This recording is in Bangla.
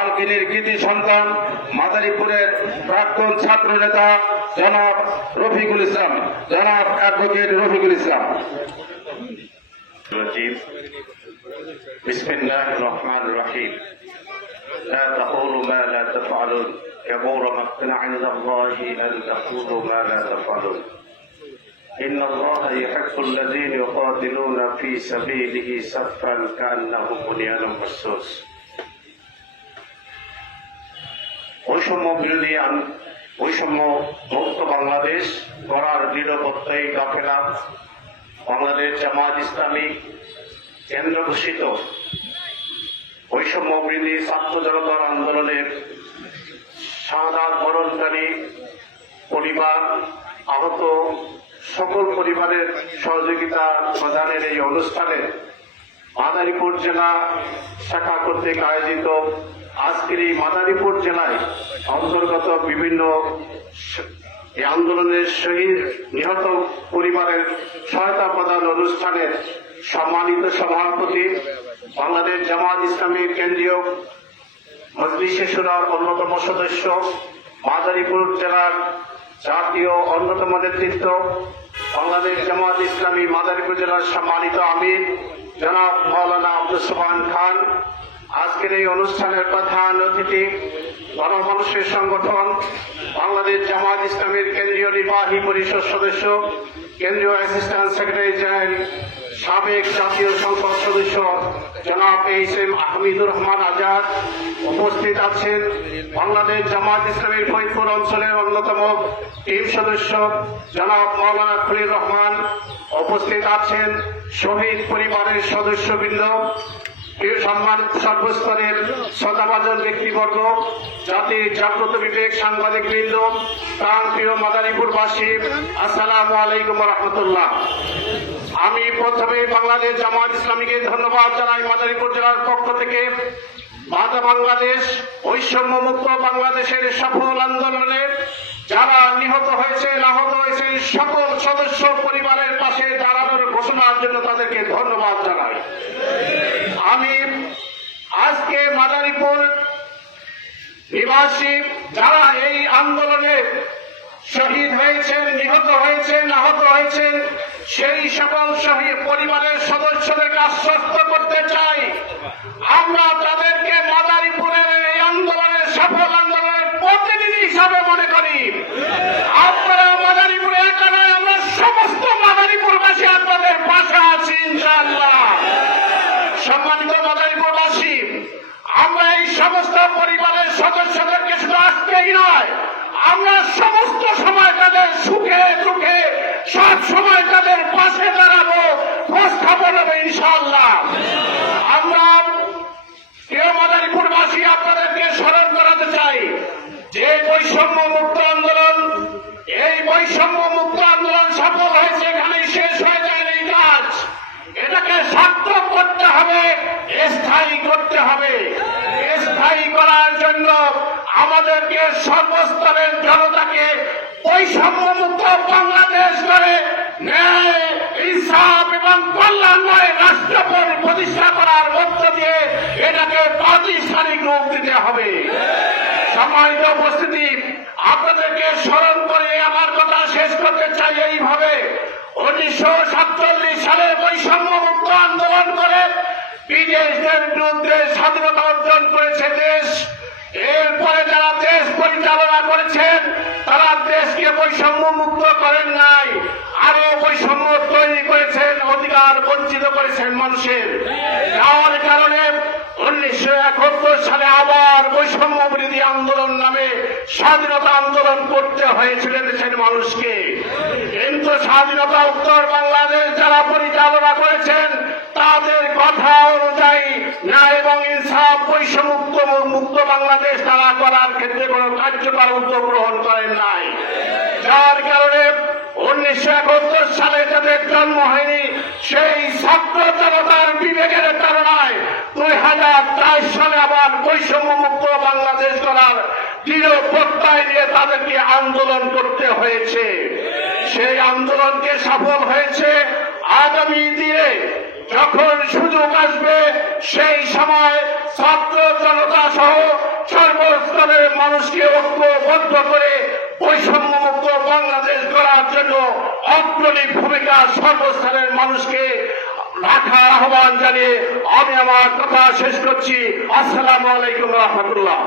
কালকিনির কৃতি সন্তান মাদারীপুরের প্রাক্তন ছাত্র নেতা জনাব রফিকুল ইসলাম, জনাব অ্যাডভোকেট রফিকুল ইসলাম। বিসমিল্লাহির রহমানির রহিম। لا تقولوا ما لا تفعلون كبر مقتا عند الله أن تقولوا ما لا تفعلون إن الله يحب الذين يقاتلون في سبيله صفا كأنهم بنيان مرصوص। বৈষম্য মুক্ত বাংলাদেশ গড়ার দৃঢ় প্রত্যয়ী কাফেলা বাংলাদেশ জামায়াত ইসলামী কেন্দ্র ঘোষিত বৈষম্য বিরোধী ছাত্র জনতার আন্দোলনের শাহাদাত বরণকারী পরিবার, আহত সকল পরিবারের সহযোগিতা প্রদানের এই অনুষ্ঠানে মাদারীপুর জেলা শাখা কর্তৃক আয়োজিত আজকের এই মাদারীপুর জেলায় অন্তর্গত বিভিন্ন এই আন্দোলনের শহীদ নিহত পরিবারের সহায়তা প্রদান অনুষ্ঠানের সম্মানিত সভাপতি, বাংলাদেশ জামায়াত ইসলামীর কেন্দ্রীয় মজলিসে শুরার অন্যতম সদস্য, মাদারীপুর জেলার জাতীয় অন্যতম নেতৃত্ব, বাংলাদেশ জামায়াত ইসলামী মাদারীপুর জেলার সম্মানিত আমির জনাব মাওলানা আব্দুল সোবহান খান, আজকের এই অনুষ্ঠানের প্রধান অতিথি, গণমানুষের সংগঠন বাংলাদেশ জামায়াত ইসলামীর কেন্দ্রীয় নির্বাহী পরিষদ সদস্য, কেন্দ্রীয় অ্যাসিস্ট্যান্ট সেক্রেটারি জেনারেল, সাবেক জাতীয় সংসদ সদস্য জনাব এইচ.এম. হামিদুর রহমান আজাদ, উপস্থিত আছেন বাংলাদেশ জামায়াত ইসলামীর ফরিদপুর অঞ্চলের অন্যতম টিম সদস্য জনাব মাওলানা খলিল রহমান, উপস্থিত আছেন শহীদ পরিবারের সদস্যবৃন্দ, সম্মানিত সর্বস্তরের শ্রদ্ধাভাজন ব্যক্তিবর্গ, জাতির জাগ্রত বিবেক সাংবাদিক বৃন্দ, প্রাণপ্রিয় মাদারীপুরবাসী, আসসালামু আলাইকুম রহমতুল্লাহ। আমি প্রথমে বাংলাদেশ জামায়াত ইসলামীকে ধন্যবাদ জানাই মাদারীপুর জেলার পক্ষ থেকে বাংলাদেশ বৈষম্য মুক্ত বাংলাদেশের সফল আন্দোলনে যারা নিহত হয়েছে, আহত হয়েছে, সকল সদস্য পরিবারের পাশে দাঁড়ানোর ঘোষণার জন্য তাদেরকে ধন্যবাদ জানাই। আমি আজকে মাদারীপুর নিবাসী যারা এই আন্দোলনে শহীদ হয়েছেন, নিহত হয়েছেন, আহত হয়েছেন, সেই সকল শহীদ পরিবারের সদস্যদেরকে আশ্বস্ত করতে চাই, আমরা তাদেরকে মাদারীপুরের এই আন্দোলনের সফল আন্দোলনের প্রতিনিধি হিসাবে মনে করি। আপনারা মাদারীপুরে একা নয়, আমরা সমস্ত মাদারীপুরবাসী আপনাদের পাশে আছি ইনশাআল্লাহ। সম্মানিত মাদারীপুরবাসী, আমরা এই সমস্ত পরিবারের সদস্যদেরকে শুধু আজকেই নয়, আমরা সমস্ত সময় তাদের সুখে দুঃখে সব সময় তাদের পাশে দাঁড়াবো, উপস্থাপন হবে ইনশাআল্লাহ। আমরা প্রিয় মাদারীপুরবাসী আপনাদেরকে স্মরণ করাতে চাই যে বৈষম্য মুক্ত আন্দোলন, এই বৈষম্য মুক্ত আন্দোলন সফল হয়েছে, এখানেই শেষ হয়ে যায় এই কাজ। এটাকে সার্থক করতে হবে, স্থায়ী করতে হবে। স্থায়ী করার জন্য আমাদেরকে সর্বস্তরের জনতাকে বৈষম্য মুক্ত বাংলাদেশ করে ন্যায়, ইনসাফ এবং কল্যাণময় রাষ্ট্র প্রতিষ্ঠা করার মধ্য দিয়ে এটাকে প্রাতিষ্ঠানিক রূপ দিতে হবে। সম্মানিত উপস্থিতি, আপনাদেরকে স্মরণ করে আমার কথা শেষ করতে চাই এইভাবে। 1947 সালে বৈষম্য মুক্ত আন্দোলন করে বিদেশদের বিরুদ্ধে স্বাধীনতা অর্জন করেছে দেশ। এরপরে যারা দেশ পরিচালনা করেছেন তারা দেশকে বৈষম্য মুক্ত করেন নাই, আরো বৈষম্য তৈরি করেছেন, অধিকার বঞ্চিত করেছেন মানুষের। যার কারণে 1971 সালে আবার বৈষম্য বিরোধী আন্দোলন নামে স্বাধীনতা আন্দোলন করতে হয়েছিল দেশের মানুষকে। কিন্তু স্বাধীনতা উত্তর বাংলাদেশ যারা পরিচালনা করেছেন তাদের কথা অনুযায়ী ন্যায় এবং ইনসাফ বৈষম্য মুক্ত বাংলাদেশ তারা করার ক্ষেত্রে কোন কার্যকর উদ্যোগ গ্রহণ করেন নাই। যার কারণে 1971 সালে যাদের জন্ম হয়নি সেই ছাত্র জনতার বিবেকের তাড়নায় 2004 সালে আবার বৈষম্য মুক্ত বাংলাদেশ করার দৃঢ় প্রত্যয় নিয়ে তাদেরকে আন্দোলন করতে হয়েছে। সেই আন্দোলনকে সফল হয়েছে। আগামী দিনে যখন সুযোগ আসবে সেই সময় ছাত্র জনতা সহ মানুষকে ঐক্যবদ্ধ করে বৈষম্যমুক্ত বাংলাদেশ গড়ার জন্য অগ্রণী ভূমিকা সর্বস্তরের মানুষকে রাখার আহ্বান জানিয়ে আমি আমার কথা শেষ করছি। আসসালামু আলাইকুম রহমতুল্লাহ।